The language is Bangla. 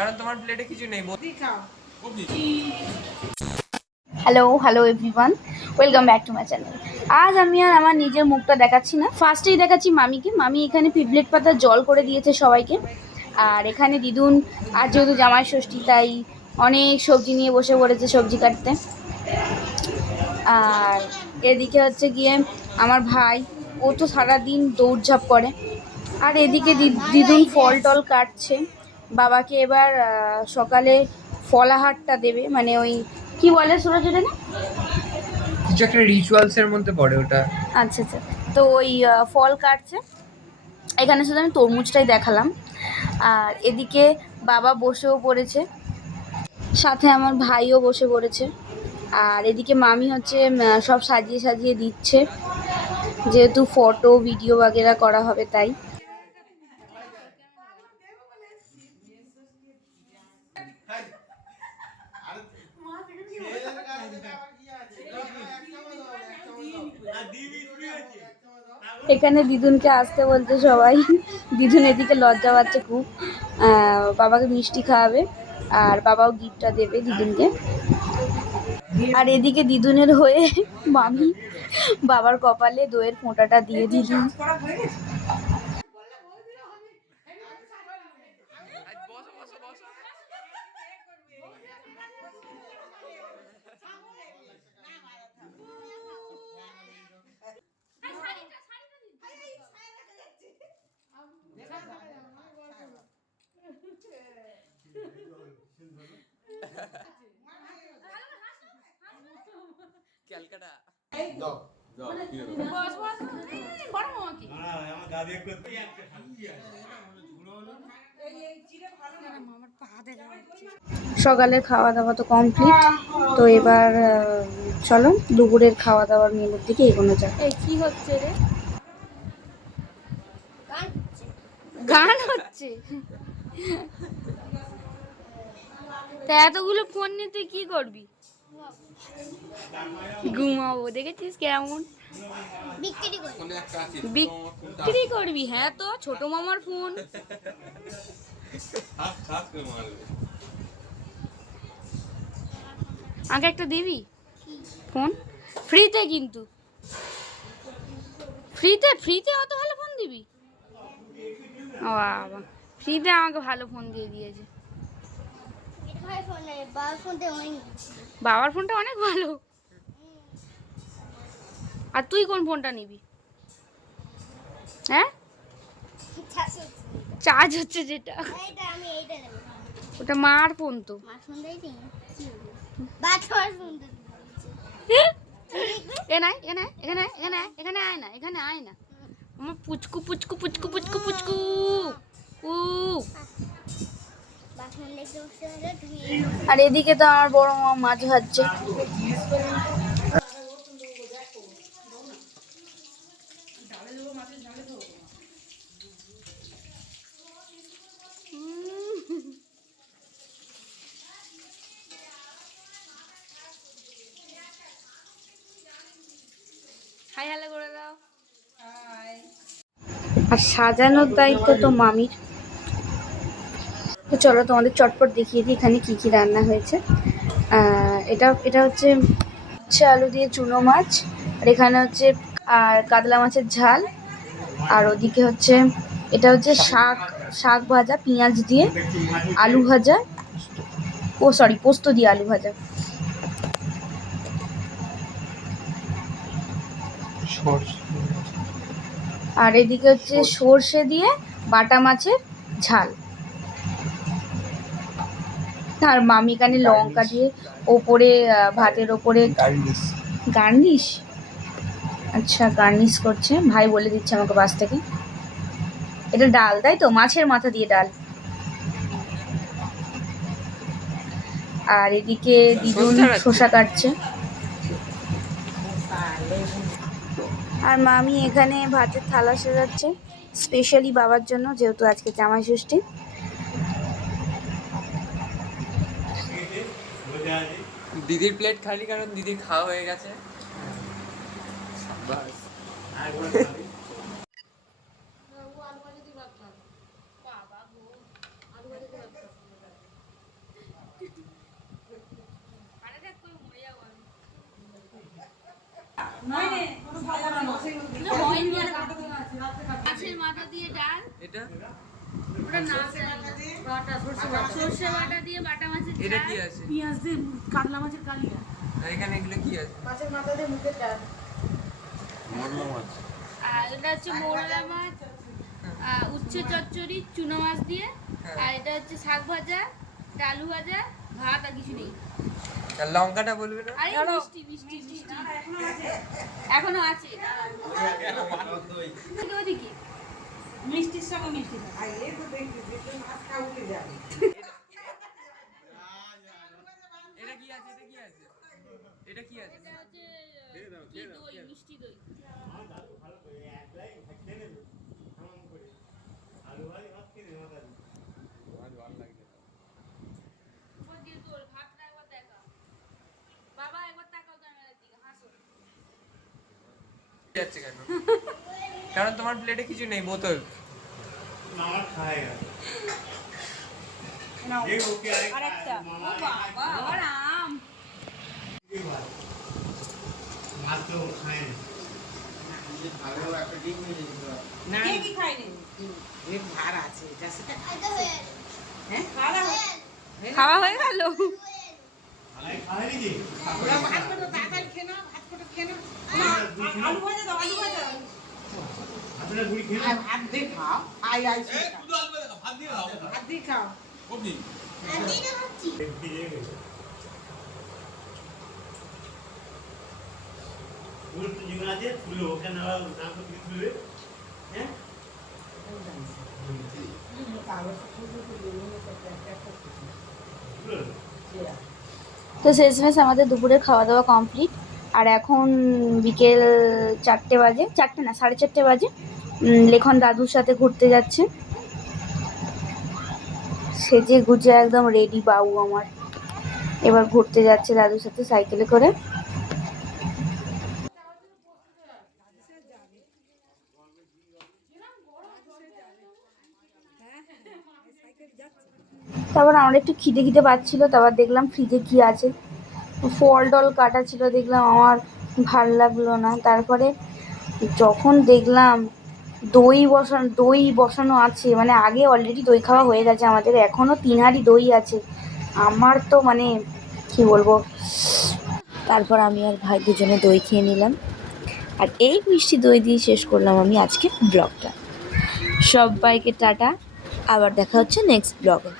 কারণ তোমার প্লেটে কিছু নেই। Hello hello everyone, welcome back to my channel. আজ আমি আর আমার নিজের মুখটা দেখাচ্ছি না, ফার্স্টেই দেখাচ্ছি মামিকে। মামি এখানে পিপলেট পাতা জল করে দিয়েছে সবাইকে। আর এখানে দিদুন আর যেহেতু জামাই ষষ্ঠী তাই অনেক সবজি নিয়ে বসে পড়েছে সবজি কাটতে। আর এদিকে হচ্ছে গিয়ে আমার ভাই, ও তো সারাদিন দৌড়ঝাঁপ করে। আর এদিকে দিদুন ফল টল কাটছে। বাবাকে এবার সকালে ফলাহারটা দেবে, মানে ওই কি বলে সুরজ ওটা না, কিছু একটা রিচুয়ালস এর মধ্যে পড়ে ওটা। আচ্ছা আচ্ছা। তো ওই ফল কাটছে। এখানে শুধু আমি তরমুজটাই দেখালাম। আর এদিকে বাবা বসেও পড়েছে, সাথে আমার ভাইও বসে পড়েছে। আর এদিকে মামি হচ্ছে সব সাজিয়ে সাজিয়ে দিচ্ছে, যেহেতু ফটো ভিডিও বাগেরা করা হবে তাই। এখানে দিদুনকে আসতে বলছে সবাই। দিদুন এদিকে লজ্জা পাচ্ছে খুব। বাবাকে মিষ্টি খাওয়াবে আর বাবাও গিফটটা দেবে দিদুনকে। আর এদিকে দিদুনের হয়ে মামি বাবার কপালে দইয়ের ফোঁটাটা দিয়ে দিল। ক্যালকাটা সকালের খাওয়া দাওয়া তো কমপ্লিট। তো এবার চলো দুপুরের খাওয়া দাওয়ার মেনুর দিকে এগোনো যাক। এই কি হচ্ছে রে? গান হচ্ছে? তা এতগুলো ফোন নিয়ে তুই কি করবি? ঘুমাবো। দেখেছিস কেমন বিক্রি করবি? হ্যাঁ, তো ছোট মামার ফোন। আগে একটা দিবি ফোন ফ্রিতে, কিন্তু ফ্রিতে অত ভালো ফোন দিবি? বাবা, ফ্রিতে আমাকে ভালো ফোন দিয়ে দিয়েছে। বাবার ফোনটা অনেক ভালো। আর তুই কোন ফোনটা নিবি? হ্যাঁ, চার্জ হচ্ছে যেটা, ওটা মার ফোন তো। এখানে আয় না আমার পুচকু পুচকু পুচকু পুচকু পুচকু। উ আর এদিকে তো আমার বড় মা মাছ ভাজছে। হাই হ্যালো করে দাও। আর সাজানোর দায়িত্ব তো মামির। তো চলো তোমাদের চটপট দেখিয়ে দিই এখানে কি কি রান্না হয়েছে। এটা হচ্ছে আলু দিয়ে চুনো মাছ, আর এখানে হচ্ছে আর কাতলা মাছের ঝাল। আর ওদিকে হচ্ছে এটা হচ্ছে শাক ভাজা পেঁয়াজ দিয়ে, আলু ভাজা, পোস্ত দিয়ে আলু ভাজা। আর এদিকে হচ্ছে সর্ষে দিয়ে বাটা মাছের ঝাল। আর মামি এখানে লঙ্কা দিয়ে ওপরে ভাতের ওপরে গার্নিশ, আচ্ছা গার্নিশ করছে। ভাই বলে দিচ্ছে আমাকে বাস থেকে। এটা ডাল, তাই তো? মাছের মাথা দিয়ে ডাল। আর এদিকে দিদুন শসা কাটছে। আর মামি এখানে ভাতের থালা সাজাচ্ছে স্পেশালি বাবার জন্য, যেহেতু আজকে জামাই ষষ্ঠী। দিদির প্লেট খালি, কারণ দিদির খাওয়া হয়ে গেছে। মাছের মাথা দিয়ে ডাল, এটা ওটা না বাটা সরষে বাটা দিয়ে বাটা মাছের এটা ঝাল, কি আছে? পেঁয়াজ দিয়ে কাতলা মাছের কালিয়া। আর এখানে এগুলো কি আছে? মাছের মাথা দিয়ে মুখের ডাল। আর এটা হচ্ছে মৌরলা মাছ, উচ্ছে চচ্চড়ি চুনো মাছ দিয়ে, আর এটা হচ্ছে শাক ভাজা, ডালু ভাজা, ভাত আর কিছু নেই। আর লঙ্কাটা বলবে না? আরে মিষ্টি মিষ্টি মিষ্টি এখনো আছে। ওদিকে মিষ্টির সঙ্গে মিষ্টি এটা কি আছে? এটা কি আছে? এটা কি আছে? এটা হচ্ছে কি দই, মিষ্টি দই। উপর দিয়ে তোল, ভাতটা একবার দেখা। বাবা একবার তাকাও ক্যামেরার দিকে, হাসো। যাচ্ছে কেন? কারণ তোমার প্লেটে কিছু নেই, বোতল। আরেকটা। ও বাবা, আবার আম। কে কি খায়নি? ভার আছে এটার সাথে। হ্যাঁ খাওয়া হয়ে গেল। ওরা ভাত করে তাড়াতাড়ি খেয়ে নাও, ভাত করে খেয়ে নাও। আলু ভাজা দাও, আলু ভাজা। ভাত দিয়ে খাও। আই আই ভাত দিয়ে খাও। তো শেষমেশ আমাদের দুপুরে খাওয়া দাওয়া কমপ্লিট। আর এখন বিকেল 4টে বাজে, 4টে না 4:30 বাজে। লেখন দাদুর সাথে ঘুরতে যাচ্ছে, সেজে গুজে একদম রেডি বাবু আমার। এবার ঘুরতে যাচ্ছে দাদুর সাথে সাইকেলে করে। তারপর আমার একটু খিদে খিদে পাচ্ছিল, তারপর দেখলাম ফ্রিজে কি আছে, ফল টল কাটা ছিল, দেখলাম আমার ভাল লাগলো না। তারপরে যখন দেখলাম দই বসানো আছে, মানে আগে অলরেডি দই খাওয়া হয়ে গেছে আমাদের, এখনও 3 হাঁড়ি দই আছে। আমার তো মানে কি বলবো। তারপর আমি আর ভাই দুজনে দই খেয়ে নিলাম, আর এই মিষ্টি দই দিয়ে শেষ করলাম আমি আজকে ব্লগটা। সবাইকে টাটা, আবার দেখা হচ্ছে নেক্সট ব্লগে।